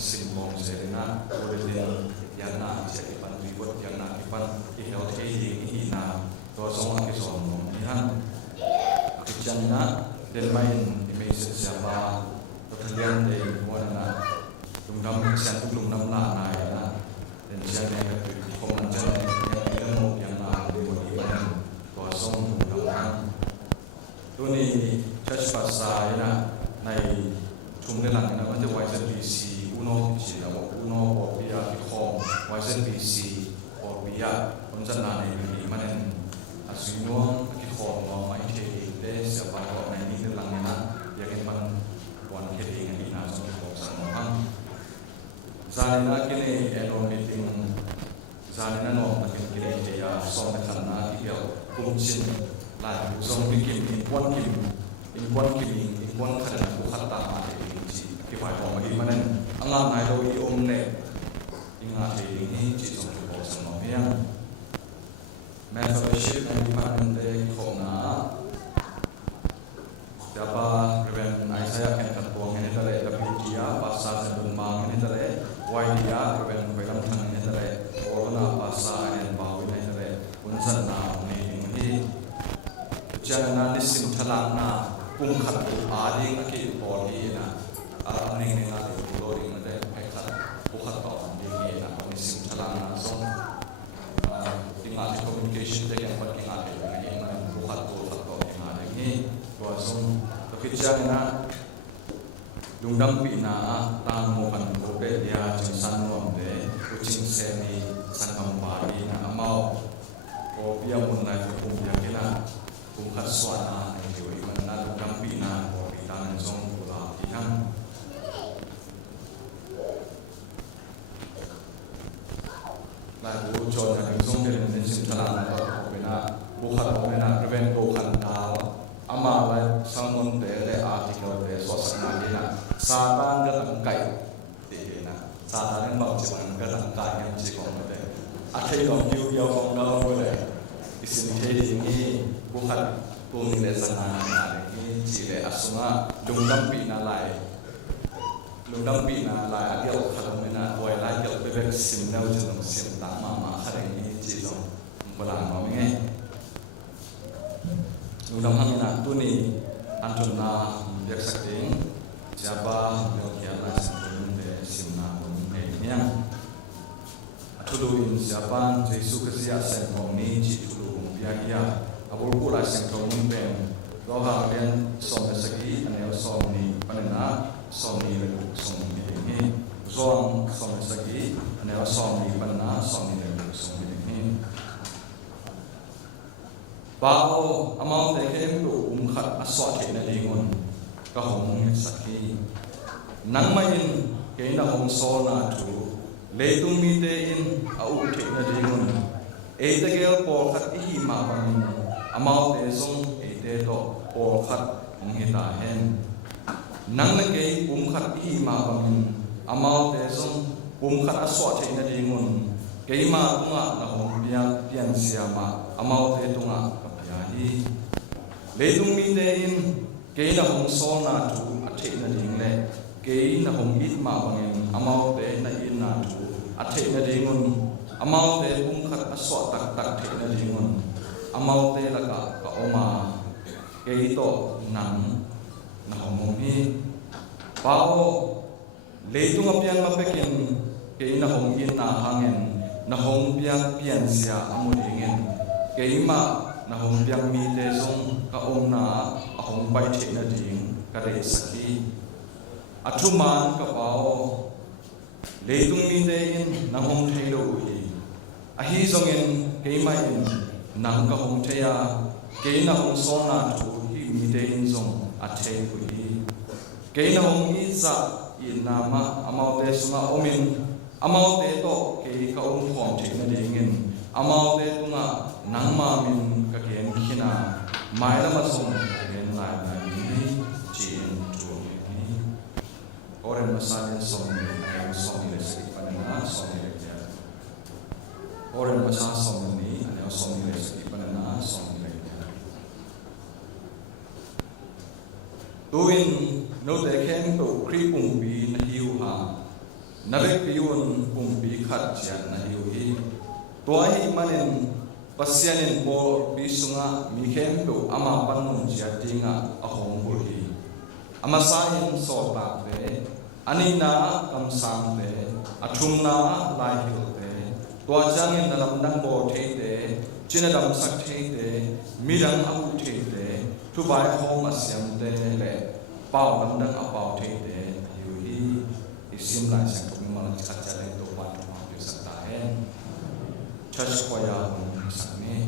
sim bom serena boleh yang nak jadi pandu buat yang nak ipan ihau teh ina to song aki song ihan kijan na dan main image siapa pertanyaan dari mana lungdam sian lungdam na na dan sian yang komentar yang ilmu yang na boleh ipan to song lungdam kan tu ni church pasal na nai 중대랑 나 먼저 YZBC 우노비치 우노 비야 비콩 YZBC 비야 언제나 내 이만은 아수노 비콩 뭐 많이 되는데 세바로 나이는 랑이나 여기만 원 헤딩이 나서 복상한 자리나 기내 에로 미팅 자리나 노 나긴 기내야 소매칸나 이겨 kumchin la song bikin inpon kada ku khata ma ki phải bỏ mà đi mà nên anh làm này rồi ôm nè nhưng mà thì ini chỉ trong cái bộ sản phẩm nha mentorship and department để không na siapa prevent Isaiah kan ketua ini tadi tapi dia pasal sebelum bang ini tadi why dia prevent dalam tang ini tadi orang pasal yang bau ini tadi unsan na ini jangan nisim thalang na kungkat adi aki body na ning ning ati glory na de pekta bukat to ni na nisim thalang na song tingali communication de yang pat kingali ni na bukat to tingali ni ko song kapitjan na lungdam pi na tang mo kan ko be dia san nom de kuching se ni sangam ba ni na amao ko bia mun na ko bia kina bukat swana ni yo iman na lungdam pi na ko pitan song ko la tihan lagu John yang song dari mesin terang atau bena bukan bena prevent bukan tahu amal sangun dari artikel dari suasana dia satan ketangkai dia satan yang mau cuman ketangkai yang cikong dia akhirnya orang you orang dalam boleh isim ini bukan pun dari sana ini cile asma lungdam pina lai dia kalau mana boy lai dia bebek sim nau jenong sim tak mama hari ini cilo belang mau mengai lungdam hamina tu ni antun na biak sakting siapa yang kialah sebelum de sim na mengai yang tuluin siapa Yesus Kristus yang ni cilo biak ya abul pula yang kau mungkin kau harian som segi ane som ni panena som ni lebu som ni ini som segi ane som ni panena som ni lebu som ni ini bao amau tekem tu khat aswa thena dingon ka hong saki nangmain keina hong so na tu leitung mi te in au thena dingon eitagel por khat hi ma pamin amau te song ete to por khat hita hen nang na ke khat hi ma pamin amau te song khat aswa thena dingon ke ma tunga na hong bia pian siama amau te tunga kapya hi leitung mi te in ke na hong so na tu athena ding le ke na hong it ma pamin amau te na in na tu athena dingon amau te khat aswa tak thena dingon amau te laka ka oma ke to nang na hong mi pao leitung apian mapekin ke na hong in na hangen na hong pian sia amudingen ke ma na hong piang mi te song ka om na a hong pai thena ding ka re saki athuman ka pao leitung mi te in na hong thelo hi a hi zongin ke mai in nang ka hong thea ke na hong so na thu hi mi te in zong a the ku hi ke na hong i za in na ma amau te sunga omin amau te to ke ka om khom thena dingin amau te tunga nang ma min ka ken khina mai la ma song ken lai na ni chin tu ni oren masalin song ni song ni se panana song ni ya oren masal song ni ana song ni se panana song ni ya tuin no te ken to kri pung bi na hiu ha Navek piyun pumpi khat chian na hiuhi tuai manin pasyanin por pisunga mihem do ama panun chiatinga ahong bulhi ama sain so ta ve anina kamsang ve athumna lai hil ve tua changin dalam dang bo the de chinadam sak the de mirang ahu the de tu bai hom asyam de le pau lam dang apau the de hiuhi isim lai sang malah kaca yang topan mau disertain church choir sami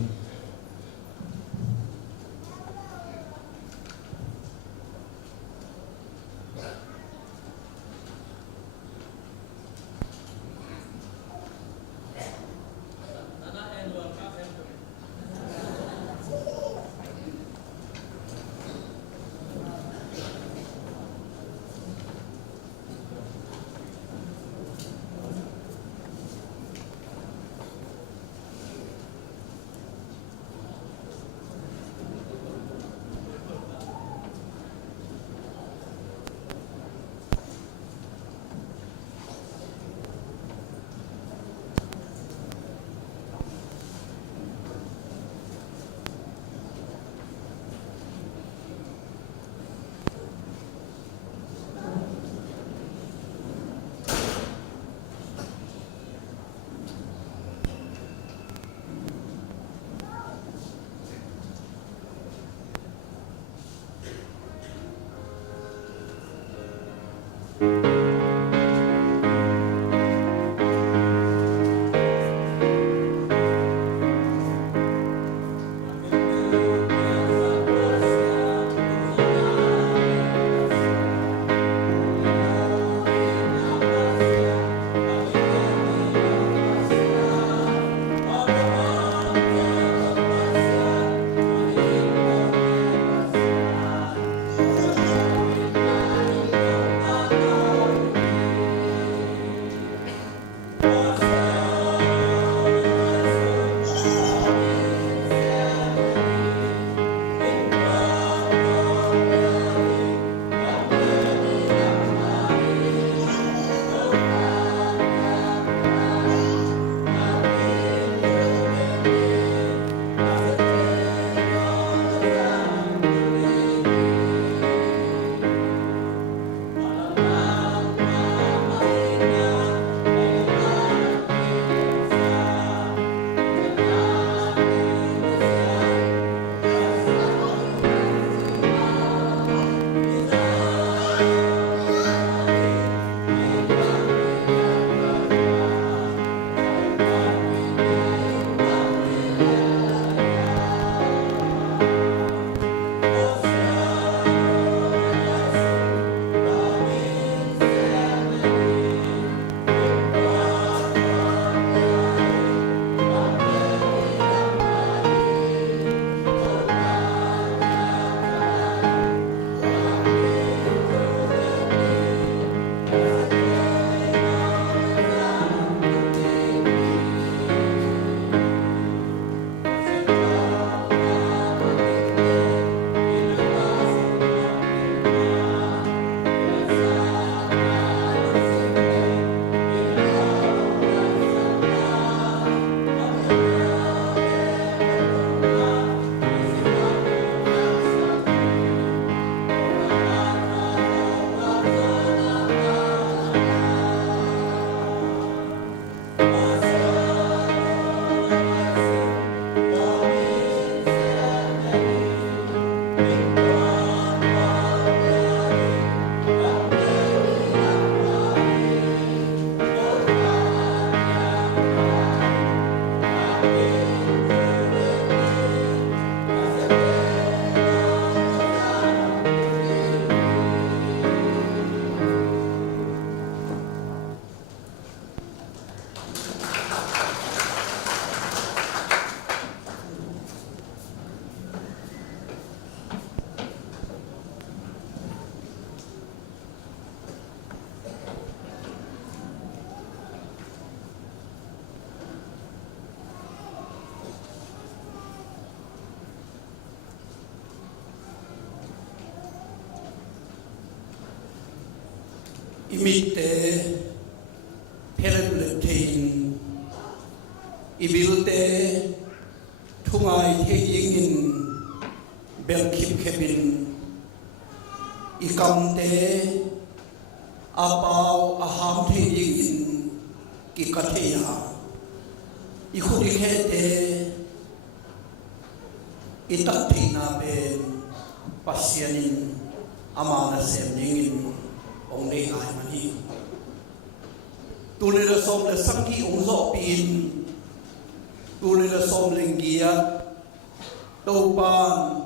imite 페르블레테인 이빌때 퉁아이 태잉인 벨킵케빈 이감때 아바우 아함 태잉인 기카테야 이후리케때 이딱테이나벤 파시아닌 아마나 셈닝인 옹네 아이마니 Tuli la som la sangki ongzo pin Tuli la som lenggia Tau pan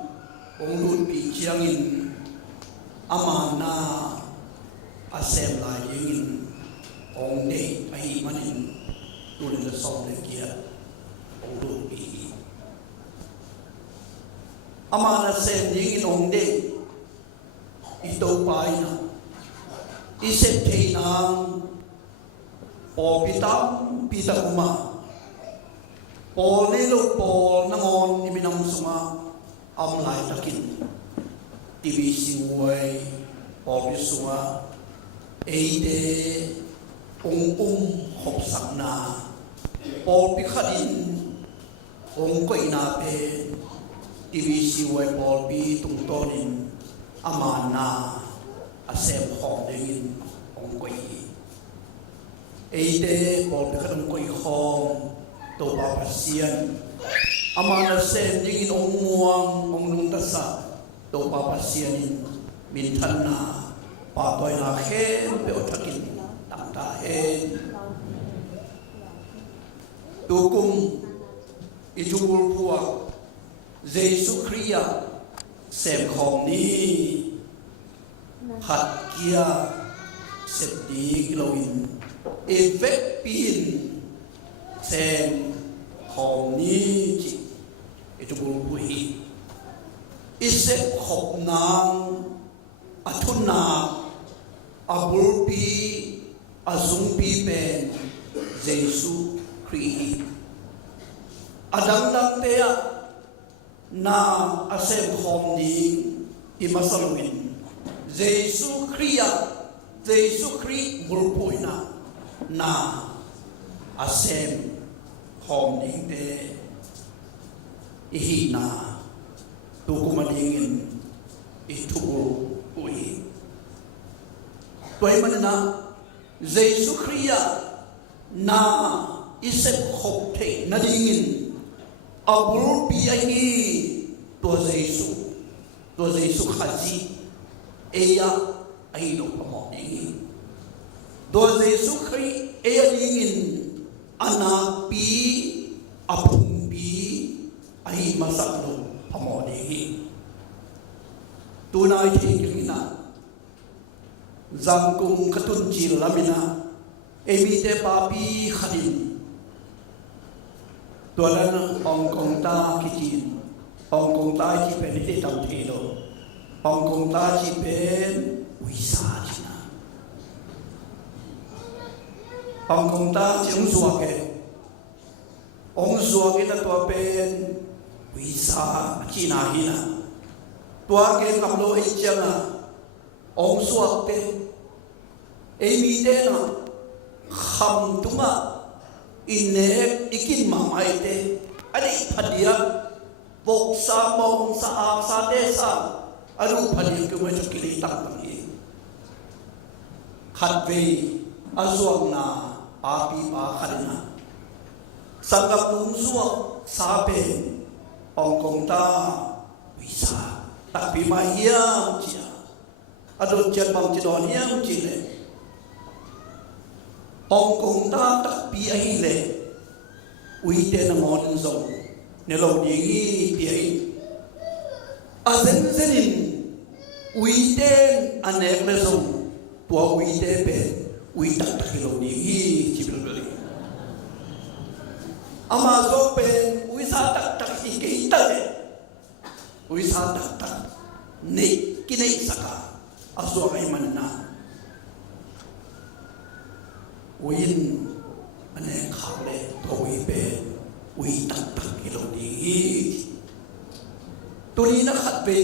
Ong lut pi chiangin Amana Asem la yingin Ong de ahi manin Tuli la som lenggia Ong lut pi Amana sem yingin ong de Itau pa ina Isep te nang O pitam pita uma O lelo po nangon iminam suma Amlai takin Tibi siway O bisuma Eide hop sakna O pikadin koy na pe Tibi siway o pi tungtonin Amana Asem hong dingin koy Eide Paul Bikadong ko'y hong to papasiyan Amana sem dingin muang nungtasa to papasiyanin mintan na patoy na khem peotakin tamtahen tukum ijubul puak Jesu Kriya sem hong ni hat kia sepdi kilawin Evek pin Sen Hong ni chi Ito bulbuhi Isep hop nang Atun na Abulpi Azumpi pen Jesu Krihi Adang dang teya Na asem hong ni Imasalawin Jesu Kriya Jesu Kri bulbuhi na asem hom ding te ihi na tukumadingin itubul ui tuay man na Jesu Kriya na isep hop te na dingin abul piyahi to Jesu khazi eya ay no pamodingin Do Jesu Kri dingin anak pi apung pi ay masaklo pamodi tunay tingina zangkung katunjil lamina emite papi khadin tualan Hong Kong ta kitin Hong Kong ta chi penite tam thelo Hong Kong ta chi pen wisa Hong Kong ta chỉ ông zua cái là tua pen visa chỉ na hi na tua cái ngọc lô ấy chăng à ông zua pen ấy thế na khăm tung à inne ikin mamai te adi phadia bok sa mong sa te sa aru phadia cái mấy chục kili tăng tăng hi khát về azuang na api pa khalina sangap nung suak sape Hong Kong ta visa tapi mahia chia adon chen bang chidon hiam chile Hong Kong ta tapi ai le uite na ngon zong ne lo dingi pi azen zenin uite anek le zong tua uite pe uita kilo dingi cibil ama zo pen uisa tak ikita le uisa tak ne kinai saka aso ai manna uin ane khale to ui pe uita kilo dingi tuni na khat be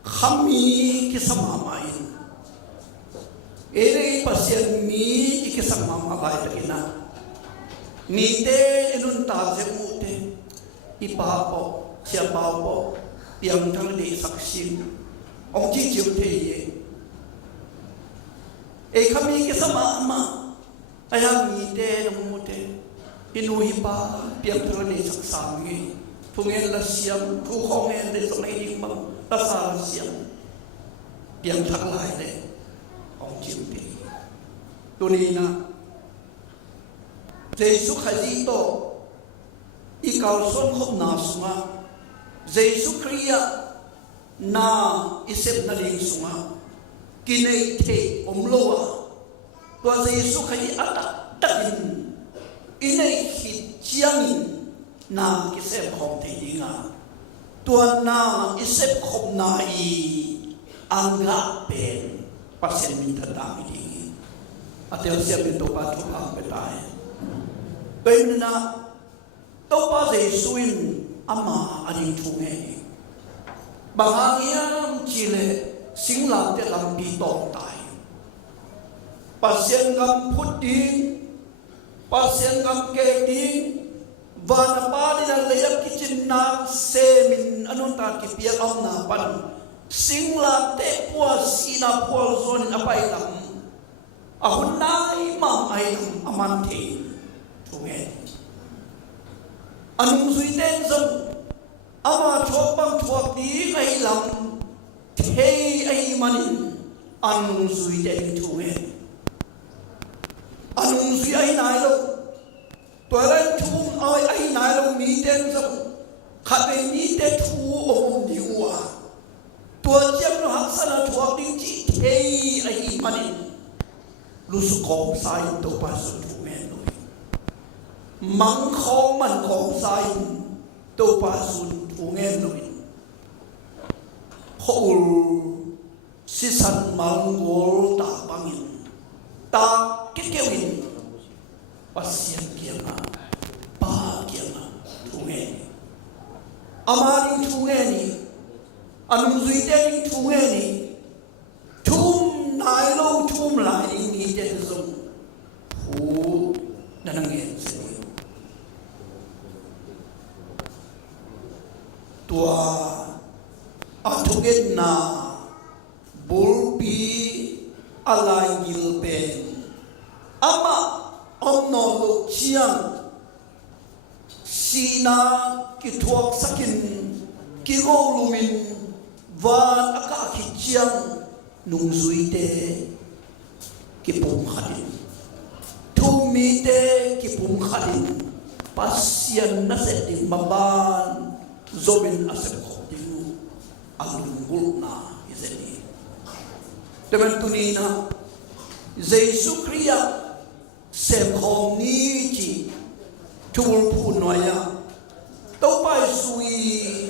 khami ki sama mai Ere pasien mi ikisang mamagay takina. Mite inun taze mute. Ipapo, siya papo, yang tang di saksin. Ong chichiw teye. Kami ikisama ama. Ayang mite mute. Inuhi pa, yang tang di saksangi. Tungen la siyam, tukongin di sakay mang lasara siyam. Yang tang lai de. Cinti, tunina. Yesus Kristus, ikaw son khop na sunga. Yesus Kristus na isip na ling sunga. Kinay te omloa. Tua Yesus Kristus atak takin. Inay hitjangin na kisep khop te inga. Tua na isip khop na angga pen. Pasien minta dami di, atau siapa itu patu ang betai. Pernah, topa Yesuin ama aning tungai. Bahagian Chile singlang dalam pitong tay. Pasien ngam puting, pasien ngam keding, vanapadi na layak kicin na semin anong takipiyak ang napan. Singla te puas ina puas zon apai lam ahun nai mam ai lam amante tunge anung sui ten zon ama chopang chop di ai lam thei ai manin anung sui ten tunge anung sui ai nai lo toran tung ai nai lo mi ten zon khate ni te thu om diwa tua chiam no haksana tua ding chi thei ai manin lusu kong sai to pasu tumen noi mang khong man kong sai to pasu tumen noi hol sisan mangol ta bangin ta kekewin pasien kiana pa kiana tumen amari tumen anung zui ten tunge ni tum nai lo tum lai ni ten zong hu nanang yen se tua atugen na bulpi alai gil pen ama omno lo chiang sina kituak sakin kigo lumin van aka kichiang nung zui te kipum khadin tumi te kipum khadin pasien na setting maban zobin asep khodiu alungul na izeni teman tunina Yesus Kristus sem khom ni chi tul punoya to pai sui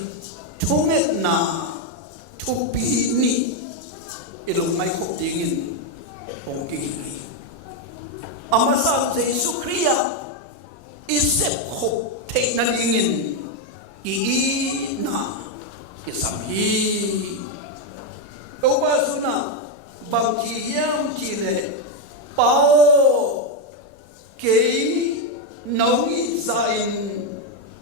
tunget na tupi ni ilong may koptingin pongkiri. Amasa Yesus Kristus isip kop take na lingin iina isamhi. Toba suna bangkiyam chile pao kei naungi zain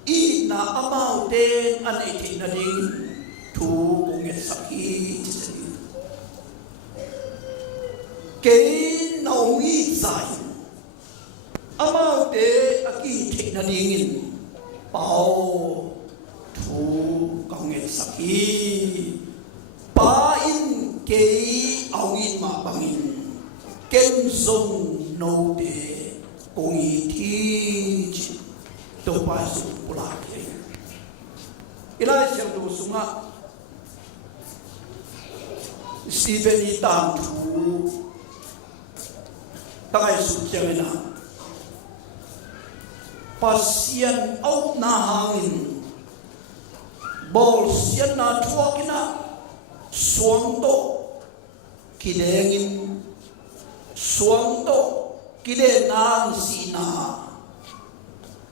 ina amau ten anay na lingin tu ngét sakit kei naungi zain amau te aki thek na dingin pao tu ngét sakit pa in kei aungin ma bangin ken zong no te kongi thi to pa su pulak ilai siang tu sunga Stephen Itam tu takai suciang ina pasien out na hangin bol sian na tuakina suangto kidengin suangto kide nang sina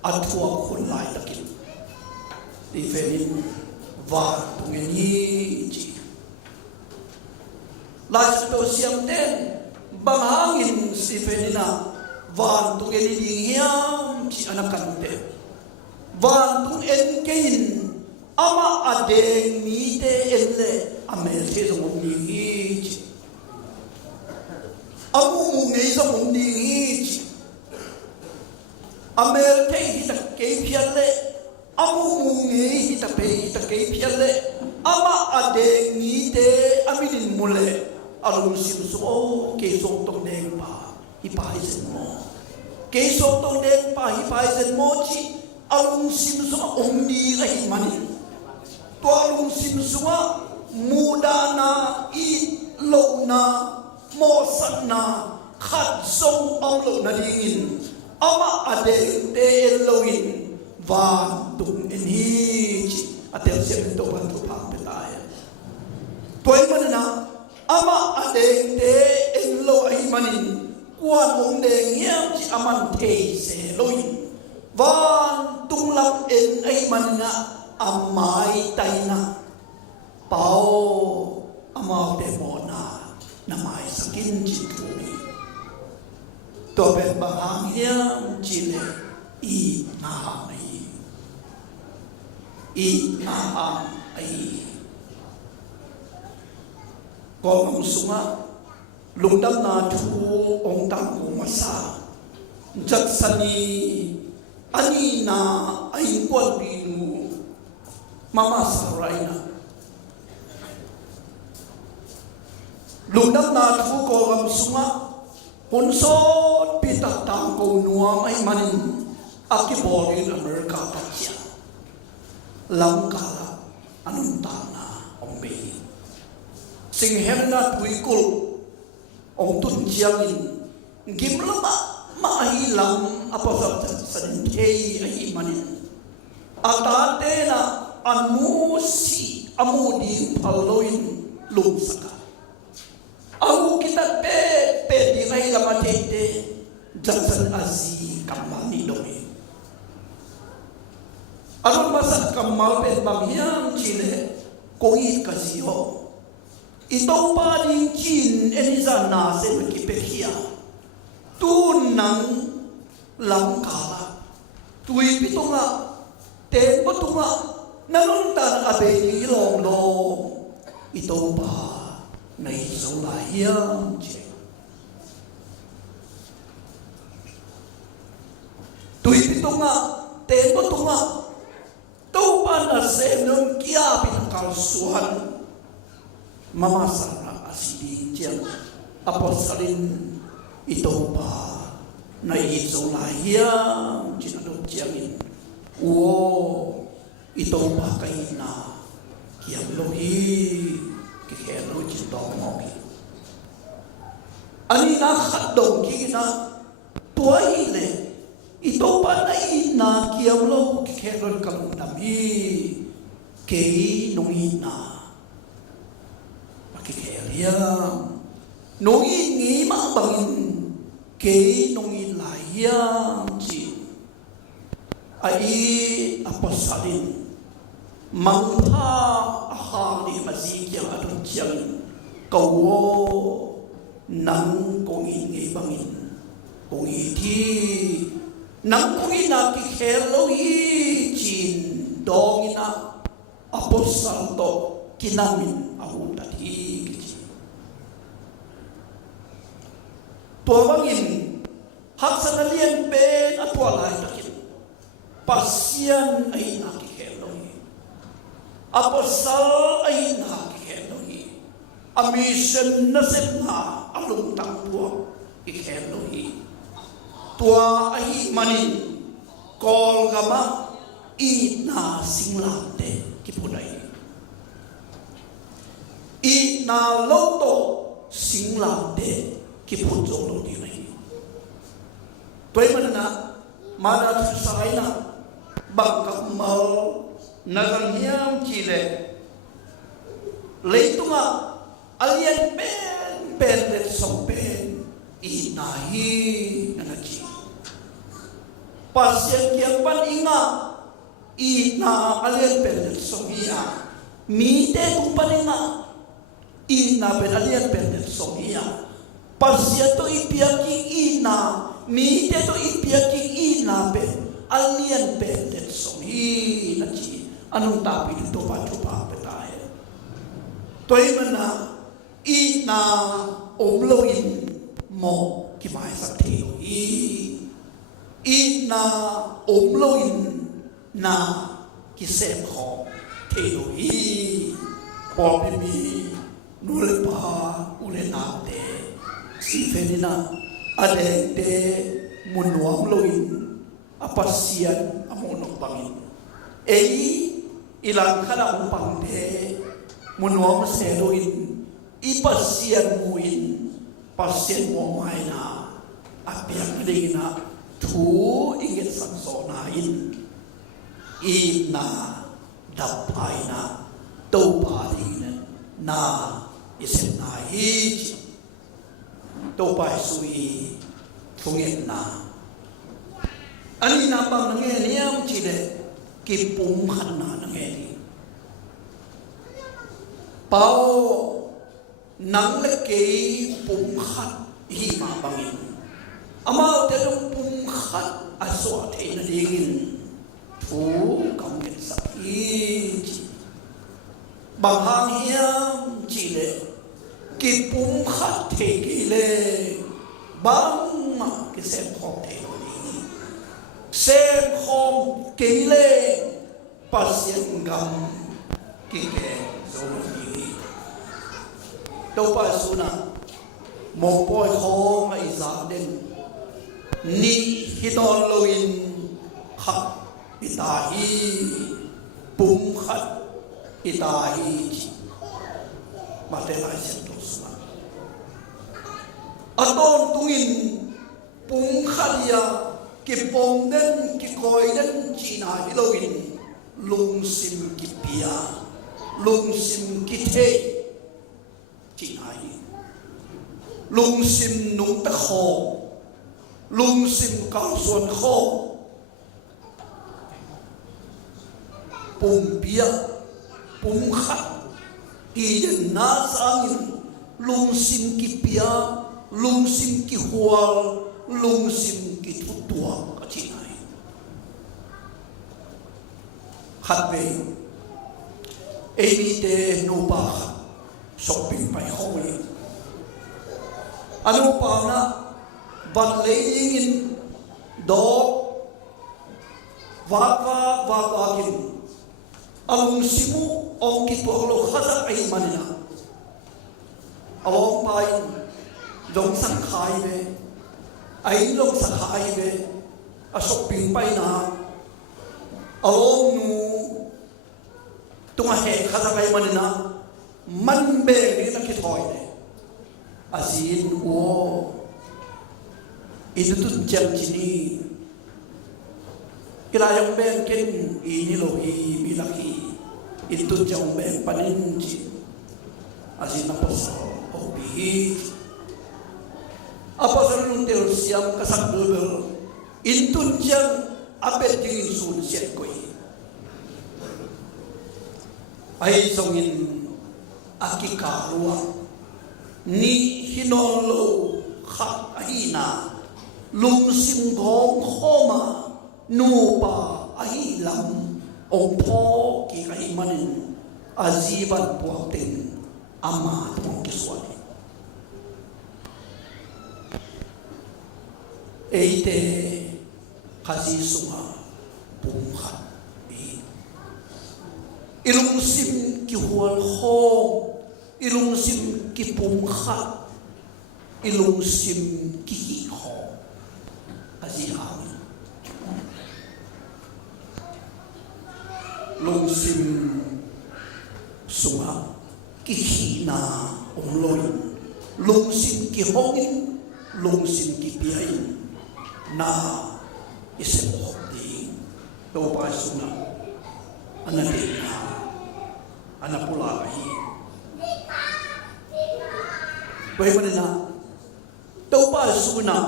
atua kulai takin Stephen va tungeni Last to siam ten bangangin Stephenina van tung en hiam chi anakante van tung en kein ama adeng mi te elle amel te zong ni chi amu ngei zong ni chi amel te hi ta ke phialle amu ngei hi ta pe hi ta ke phialle ama adeng mi te amidin mule alung sim so ke so tong deng pa hi pa hi sen mo ke so tong deng pa hi pa hi sen mo chi alung sim so omni ai mani to alung sim so muda na I lo na mo san na khat song ong lo na dingin ama adeng te loin van tung en hi chi atel sem to ban to pa pe tai toy man na ama adeng te en lo ai manin quan ong deng hiam chi aman te se loin van tung lam en ai man na amai tai na pau amau te mo na na mai sakin chi tu ni to ben ba hang hiam chi le I na ai Kong sunga lungdam na thu ong tang ko masa jat sani ani na ai kwal binu mama saraina lungdam na thu ko gam sunga punso pita tang ko nuam ai manin akiborin Amerika patya langka anun ta na ombe sing hem na tuikul ong tun chiang in gimlama mai lam apa san thei ai manin atate na anusi amudi paloin lum saka au kita pe di ngai lama tete jansan azi kamani doi alun masa kamal pe bamiam chile koi kasio itong pa ding chin eniza na se makipehia tunang langkala tui pitunga ten patunga nanuntan abe ni long long itong pa na isolayam che tui pitunga ten patunga tau pa na se nung kia pinangkalsuhan mama sana asidi jam aposalin ito pa na ito lahia jinadot jamin wo ito pa kay na kiyang lohi kikelo jitong moki ani na khatdong kina tuaile ito pa na ina kiyang lo kikelo kamudami kay nung ina Kikeliam nongi ngi ma bangin ke nongi layam ji ai aposalin mangha ahali mazikya adun chiang kawo nang kongi ngi bangin kongi thi nang kongi na kikeloi jin dongina aposal to kinamin aku tadi tuawangin haksanalian pen atwalay takin pasyan ay nakikeloi aposal ay nakikeloi amisyon na sila alung tangwa ikeloi tua ay manin kol gama ina singlate kipunay ina loto singlate kipun lo di rai toy mana mana sarai na bangkak mal nagang hiam chile leitunga alien pen let sompen inahi nanachi pasien kiang pan inga ina alien pen let somia mite tumpan inga ina pen alien pen let somia Pasien to ipiaki ina, mite to ipiaki ina pe, alien pe det som hi na chi, anong tapi dito pa chupa pe tayo. Toy mana ina omloin mo kimai sa teo hi, ina omloin na kisem ho teo hi, popimi nule pa ule na te. Si Fenina adeng de munuam loin apasian amonok bangin. Ilang kana umpang de munuam seloin ipasian muin pasien mo maina apiang dingina tu ingin sansonain ina dapaina tauparin na isenai Topai sui fungit na. Ani napang nangyari ang chile kipunghan na nangyari. Pao nang laki punghat hima bangin. Amaw telong punghat aso at inaligin. Tu kamit sa iji. Banghang hiyang chile kipunghat tegile bang kisem khom tegili sem khom kile pasien gam kike zoni to pa suna mo poi khom ai za den ni hiton loin khat itahi punghat itahi Materai sentosa. Aton tuin pungkhalia kipongden kikoiden China hilowin lungsim kipia lungsim kithe China lungsim nung takho lungsim kausuan kho pumpia pungkhat Iyan nasa angin, lungsim kipia, lungsim kihual, lungsim kitutua kachinay. Hatbe, emite nupa, shopping pa'y hongli. Ano pa na, banlayingin, dog, wagagin, alungsimu, Ong kitualo khasa ay manila. Awang pain long sang khai be. Ay long sang khai be. Asok pimpay na. Awang nu tungahe khasa ay manila. Manbe ni nakitoy ne. Asin o inutut jam chini. Kilayang ben ken inilohi milaki. Itu jauh banyak paninci, asin apa sah, obi, apa sah nuntel siam kasak dulu, itu jang apa dingin sun siap koi, ay songin aki karua, ni hinolo hak ahina, lungsim gong homa, nupa ahilam. Ông po ki kaimanin aziban puatin ama tong kiswani eite kasi sunga pungha ilungsim ki hual ho ilungsim ki pungha ilungsim ki ho azihan lungsim sunga kihina umloin lungsim kihongin lungsim kipiain na isemokdi to pa sunga anadina anapulahi bagaimana to pa sunga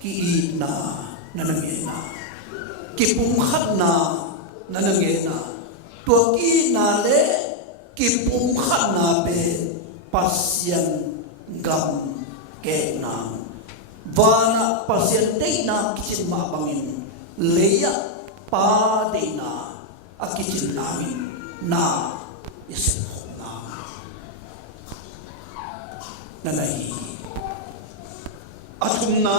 kiina nanangena kipunghat na nanangena tuaki nale kipunghat na be pasien gam ke na vana pasien dei na kitchen ma bangin leya pa dei na a kitchen na isen na nai atum na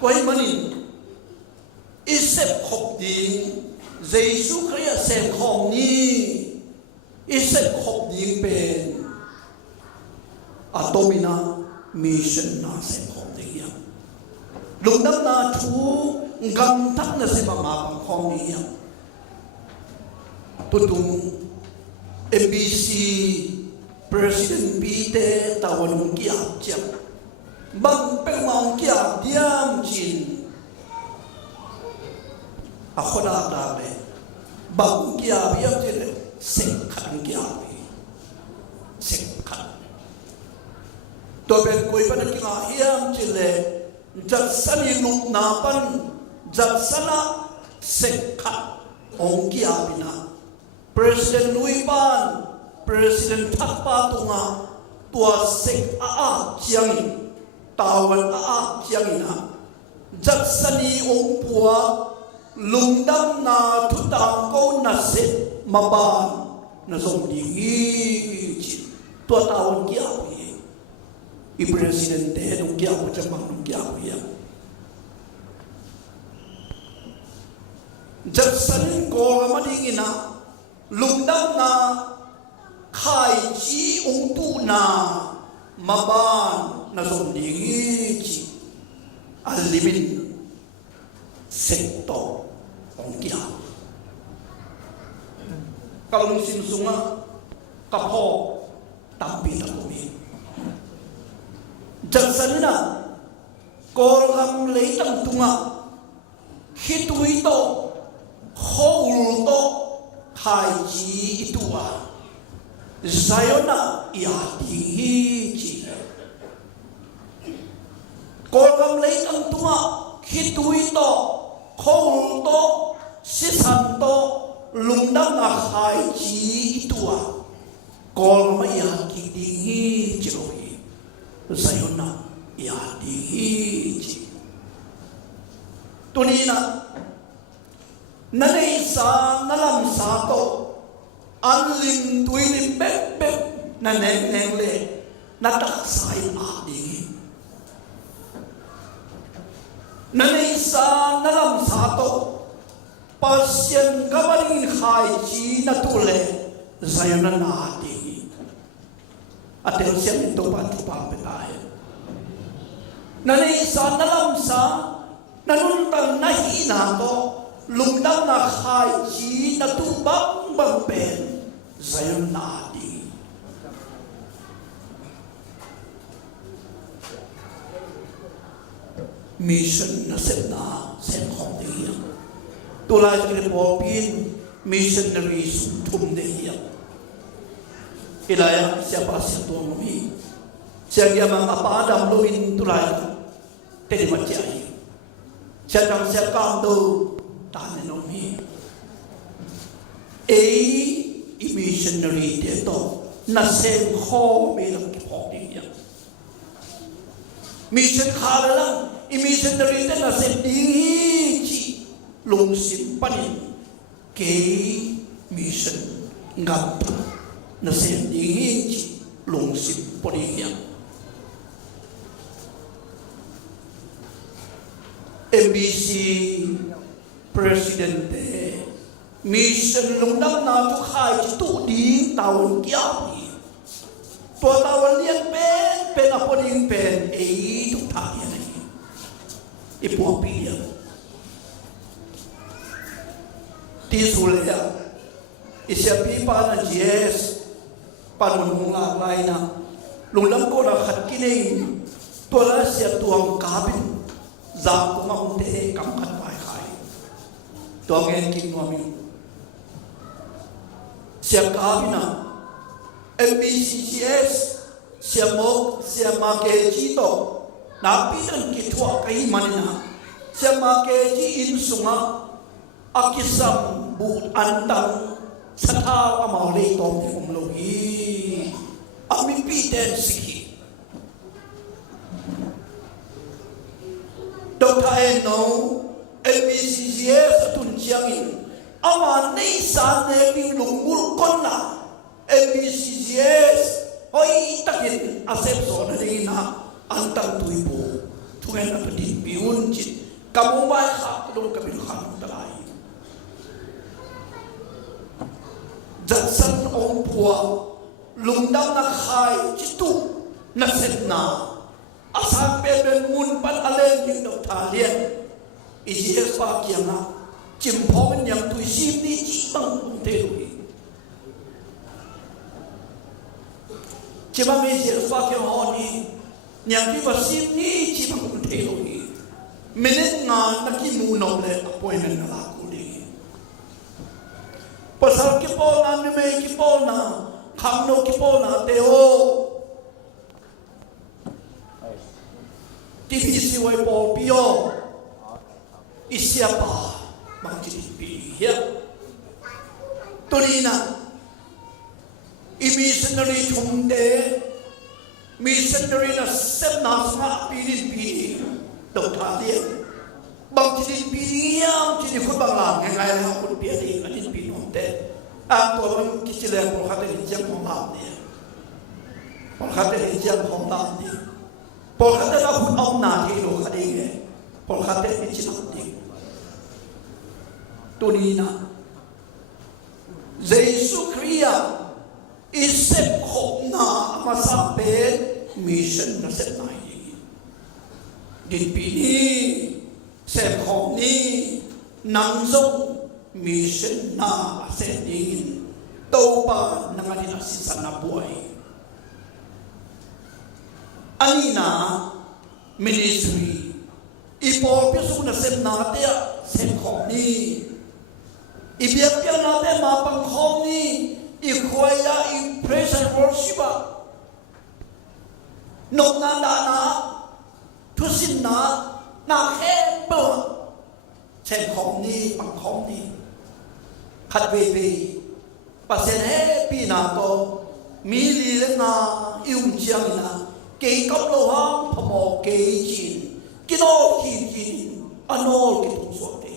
koi mani isep khop ding Giêsu Christ xem khom ni isep khop ding pen atomina mission na xem khom ding ya lung dam na thu gam thak na se ma ma khom ni ya tutung MBC President Pite tawon kia cham bang pe mang kia diam chin akhoda da le bang kia biam chin sek khan kia sek khan to ben koi pan ki ma hiam chin le jat sani luk na pan jat sana sek khan ong kia bina President Louis Pan President Thakpa tunga tua sek a chiang tawan a chiang na jat sani ong pua lungdam na thutang ko na set maban na som di chi tua tawan kia wi I presidente nung kia ko chamang nung kia wi ya jat sani ko amading ina lungdam na khai chi ung tu na maban na som dingi chi alimin sektor ong kia kalung sim sunga kapo tampi na kumi jansanina korgam leitang tunga hitui to khol to khai chi itua Zayona yati chi Korgam leitang tunga hitui to khol to sisan to lungdam na khai chi itua Korma yati dingi chiroi Zayona yati chi Tunina Nanay sa nalam sa to Anlim tuilim bep bep na neng le nataksay adi nanay sa nalam sato pasyan gabaling khai chi na tule zayon na adi atel siya ito pa tayo nanay sa nalam sa nanuntang nahina to lungdang na khai chi na tubang bangpen Zayon na adi mission na set hong de hiya tulay kini popin missionaries tum de hiya ilaya siya pa siya tuwami siya kiyamang apadam luin tulay tedi matyayi siya kang siya kamdo taninumi missionary dito na sen ho bilang kipokdiya mission khala lang missionary dito na sen dichi lungsin panin kay mission ngap na sen dichi lungsin podiya MBC Presidente mission lungdam na tu khai tu di tawon kia ni to tawon lian pen apoding pen tu ta ya ni ipo pi ya ti sulia isya pi pa na yes panung la lai na lungdam ko na khat kineng to la sia tuang kabin za ko ma te kam khat pai khai to ngen kin no mi siap kabina MBCCS siap make cito napi dan kitua kai manina siap make ci insunga akisam bu antang satau amau le tom di umlohi ami piten siki chiang in ama nei sa ne bi lungul kon na MBCGS hoi takin asep so na ding na antang tuibo tungen na pati biun chit kamumai kha dong kabin khan talai Jackson ong pua lungdang na khai chitu na set na asap ben mun pan alen king dok thalian IGS pa kianga chimpong nyam tu sim ni chi bang te ri chima me IGS pa kiang oni nyam ti pa sim ni chi bang te ri minute nga naki mu no le appointment na la ku ri pasal ki po na ni me ki po na kham no ki po na te o TPC wai po pio isiapa mangji pi ya tolina missionary thumde missionary na sep na sa pi do tha dia mangji pi ya ji khu bang la ngai la ku pi di ani pi no te a to bang ki chile ko khate ni jam mo ma ni ko khate ni jam mo ma ni Paul kata nak pun om na hero kadang Paul kata ni cakap ni Tunina Yesus Kristus isep khop na masampe mission na set na ini din pini sep khop ni nangzong mission na set ingin tau pa nangadina sisa na buhay Anina ministry ipo piso na sem nate sem khoni ibiak pian nate ma pang khoni I khoya I praise and worship no na na thusin na hembo sem khoni pang khoni khat ve pasen he pi na to mi li le na yung chiang na Kay kaplo hang pamo kay jin kino jin anol kitong sote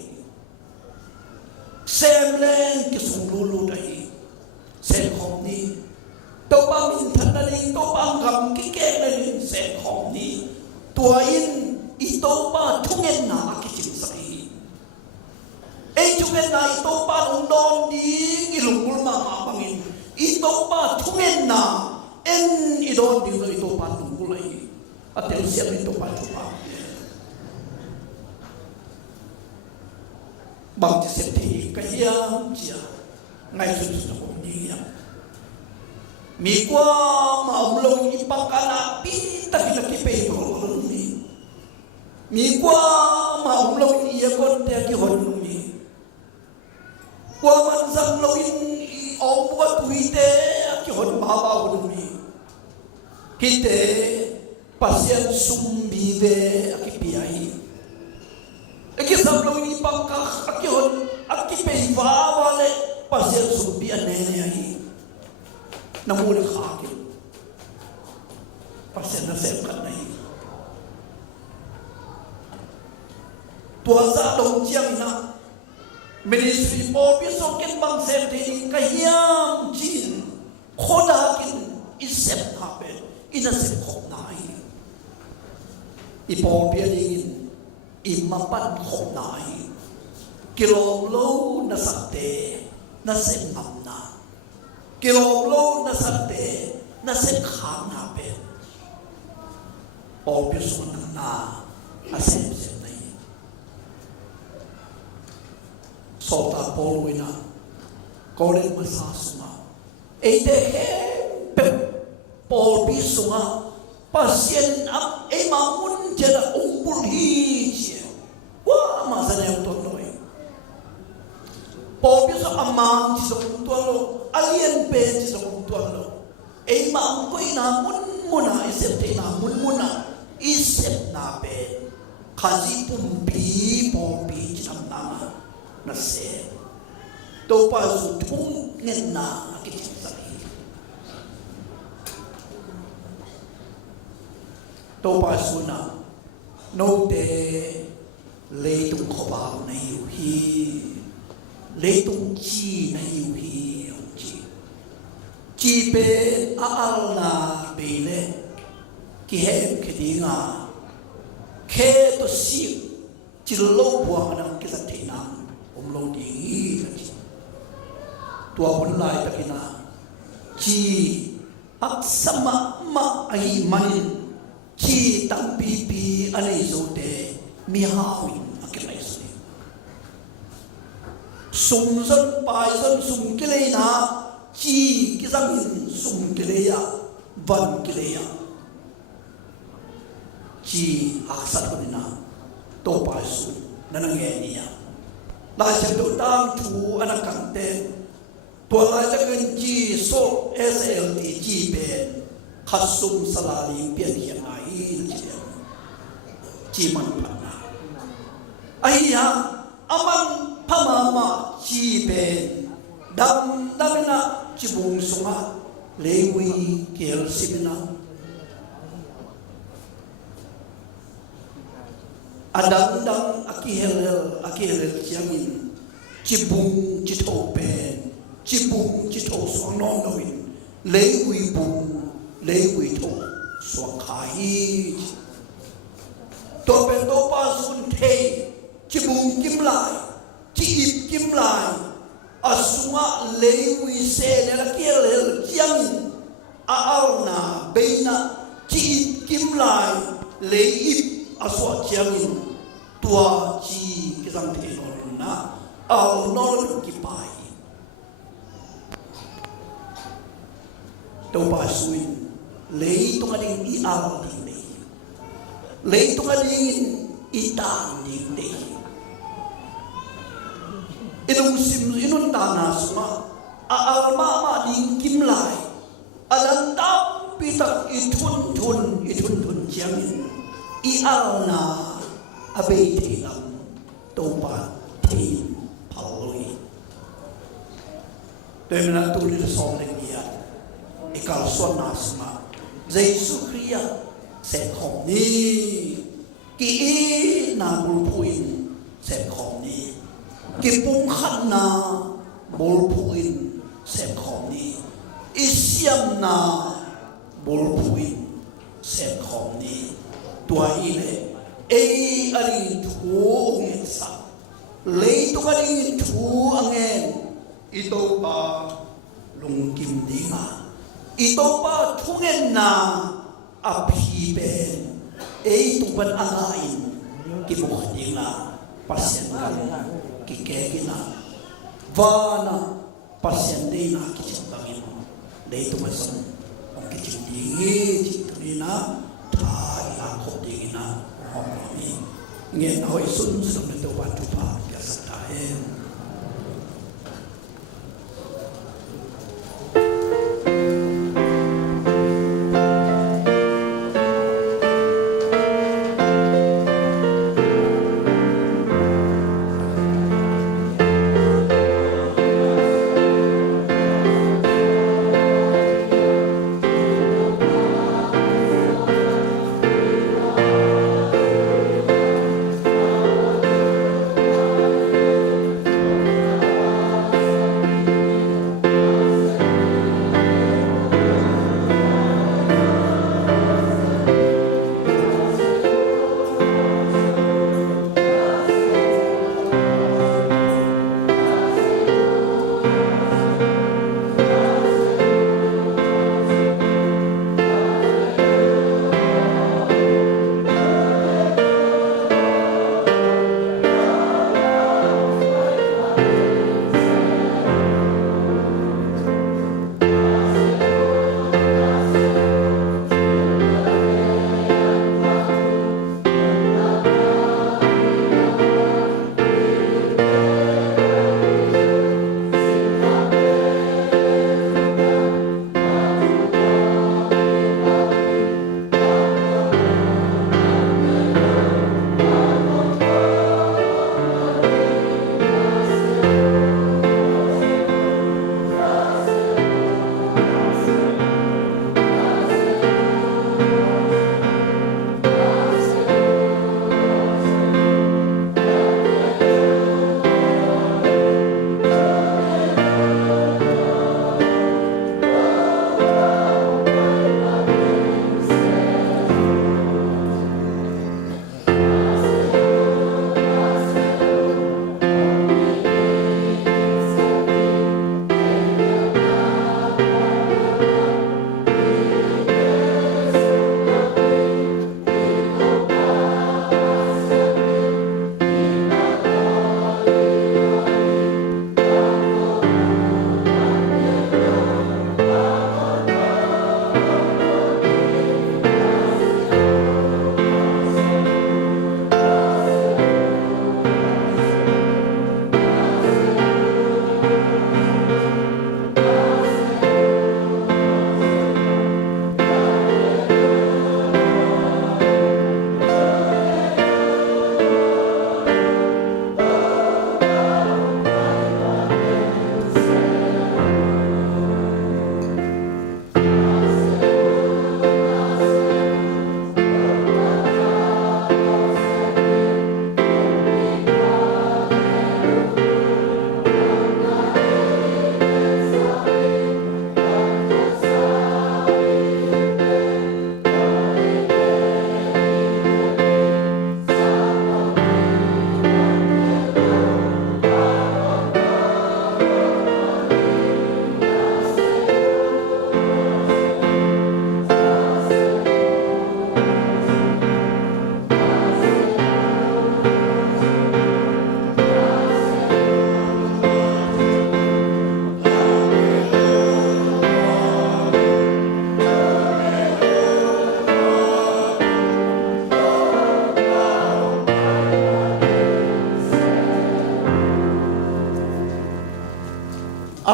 semlen kisung lulu dahi sem khom ni to pa min than na ling to pa ngam ki ke na ling sem khom ni tua in ito pa thungen na ki chim sai ei thungen na ito pa don di ilungul ma pangin ito pa thungen na en idon di ito pa mulai atel siap itu pa bang seti kayang dia ngai su ko dia mi kwa ma umlong ipakala pi tapi laki pe ko mi kwa ma umlong iya kon te ki hon mi kwa man sang lo in ong wa tuite ki hon ba ba hon mi Kite pasien sumbi ve akipiai. Eki sablo ini pangkah akihon akipei vale pasien sumbi anene ai. Namule khaki. Pasien nasem kanai. Tuasa dong chiang na ministry po biso ken bang sem te kayam jin khoda kin isep hape ina sem khop nai ipo pia ding imapan khop nai kilom lo na sakte na sem amna kilom lo na sakte na sem khana pe o pia so na asem sem nai sota polwina kolen masasuma ete pe Paul bisunga pasien am mamun jada umpul hi wa masana yang tonoi Paul bisu amang ci so tualo alien pe ci so tualo mam ko ina mun muna isep te na mun muna isep na pe khaji pumpi Paul bi ci am na se to pa su thung ngen na ki to pa suna no te le tung kho ba nei hi lấy tung chi na yêu hi chi pe al na be le ki hem ki di nga khe to si chi lo bua na ki sa the na lo di tua hon lai ta kina chi ak sama ma ai manin chi tam pi pi anei zo te mi hawin akilai se sum zon pai zon sum kilei na chi kizamin sum kileya van kileya chi aksat hunina to pai su nanange niya la chen to tang thu anakante to la chakan chi so SLT chi ben khasum salali pian hian ai chi man pana ai ya aman phamama chi ben dam damina chi bung sunga lewi kel simina adang dang akihel chiangin chi bung chi tho pen chi bung chi tho so non noin lewi bung lewi tho so khai to pen to pa sun the chi bung kim lai chi ip kim lai asunga lewi se le kiel chiang a al na beina chi kim lai le ip aswa chiang tua chi kisang the na al non ki pai to pa suin le to ngading i al ni le to ngading i ta ni inung sim inun ta na suma a alma ma ding kim lai alan ta pita itun tun chiang i al na abe te lam to pa te pauli temna tu li so le dia e kal so na suma jesu kria se khom ni ki na bul puin se khom ni ki pung khan na bol puin sem khom ni isiam na bol puin sem khom ni tua ile e ari thu ngen sa le tu ari thu angen ito pa lung kim dinga ito pa thungen na api ben e tu ban angain ki mo dinga pasien kan kikekina vana pasiendina kichitangin dei tumasan ang kichitini chitrina thai akhodina homni ngen hoi sun sun to batu pa kasataen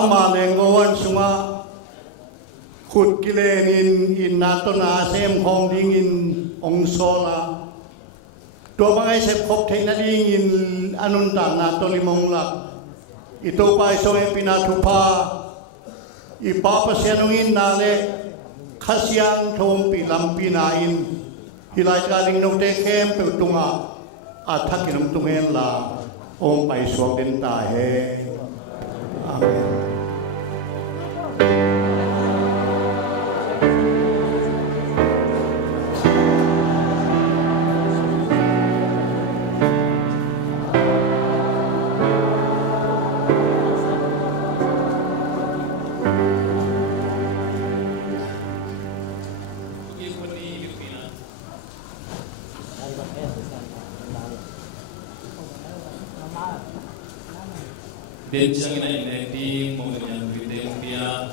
ama nengowan sunga khut kileng in natona sem khong ding in ongsola tua bangai sep khop thei na ding in anunta na to limong lak ito pai so e pinathupa I papa sianungin na le khasiang thom pi lampi na in hilai kaling no te khem pe tunga athakinum tungen la om pai suak den ta he amen. Bincang ini di mengenai Ethiopia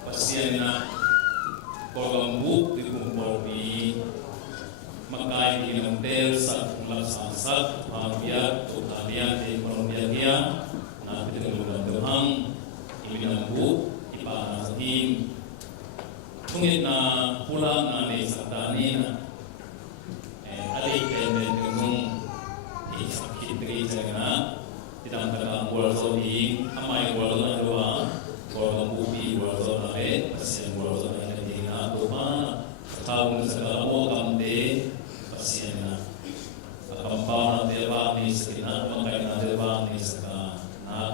pasien na program buk di kumpul di makai di hotel sat sat pahaya utalian di Colombia na kita melakukan doang ini buk ipa nasim mungkin na pulang na di satani na ada ikan dengan sakit kerja tidak ada kuasa di amai kuasa doa kuasa bukti kuasa naik pasien kuasa naik di atau mana tahu segala orang de pasien na akampa na dewa ni sekina makai na dewa ni sekina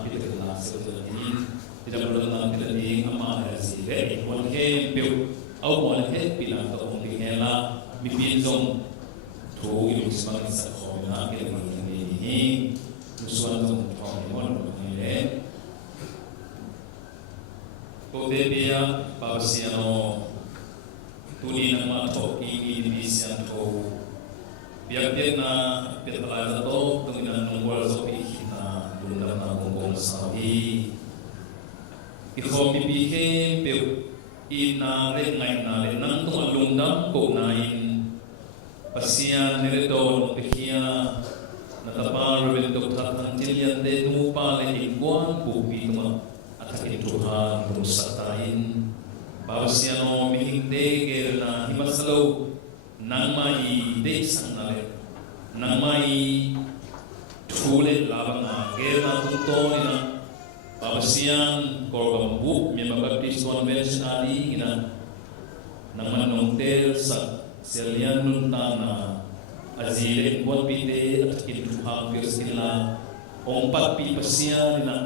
kita kena sekali tidak perlu na kita di amai rasi deh walhe peu au walhe pilang kau mungkinlah mipinjong tu ilu semangat sekolah kita ini Suatu pengumuman begini, Kodebia Pasiano Tuni nama toki ini sianto biar na petala to dengan nomor sopi kita belum dapat ngomong sawi ikhomi bihe pe ina le ngai na le nang tu alungdam ko nain pasian neredo pekia natapar rebel dokter tantilian de nupa le iguan bupi tuma atakin Tuhan tumusatain pausiano mihinde gerna himasalo namai de sanale namai thule labanga gerna tuntonina pausian korban buk memang baptis convention ali ina naman nongtel sa selian nuntana azile buat pide atakin Tuhan bersila ompat pi pasian na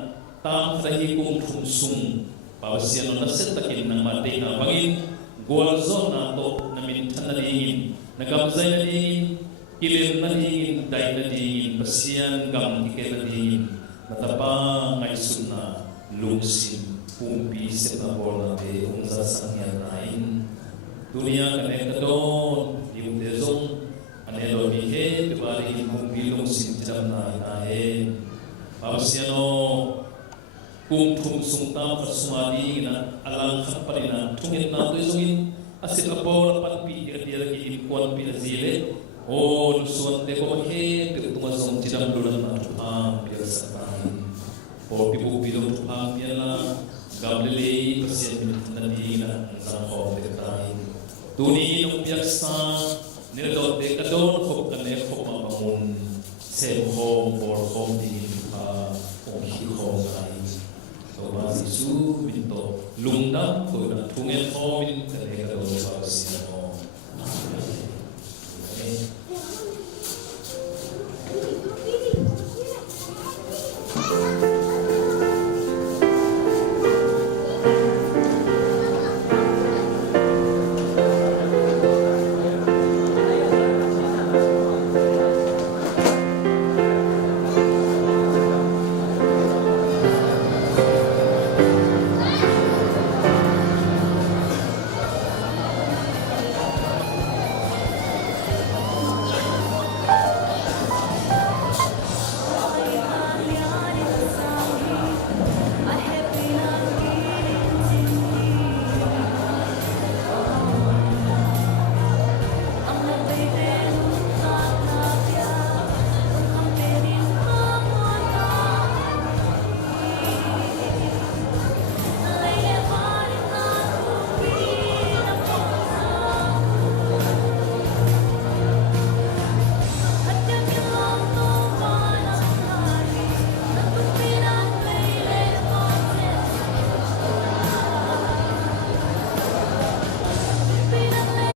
tam tahi kum thumsum pasian na setakin na mate na bangin golzo na to na mintan na dingin nagamzay na dingin kilim na dingin dai na dingin pasian gam tiket na dingin natapa ngay sunna lungsim pumpi sa bola de unsa sangyan nain dunia kene kadon yung dezong anelo bihe kebali mungbilong sinjam na nae pausiano kum thum sungta pasumali na alang khaparina thungin na to isungin asik apol pan pi dia lagi impon pi azile o nusuan de ko he tunga song jam dulan na thum biasa tain o pibu bilong thum piala gablele pasien nanina sa ko de tain tuni nung biasa nildo de kadon khop kane khop ma bangun sem hom bor hom di ha om hi hom ai to ba su binto lungdam ko na thungen hom in kane kadon ba sia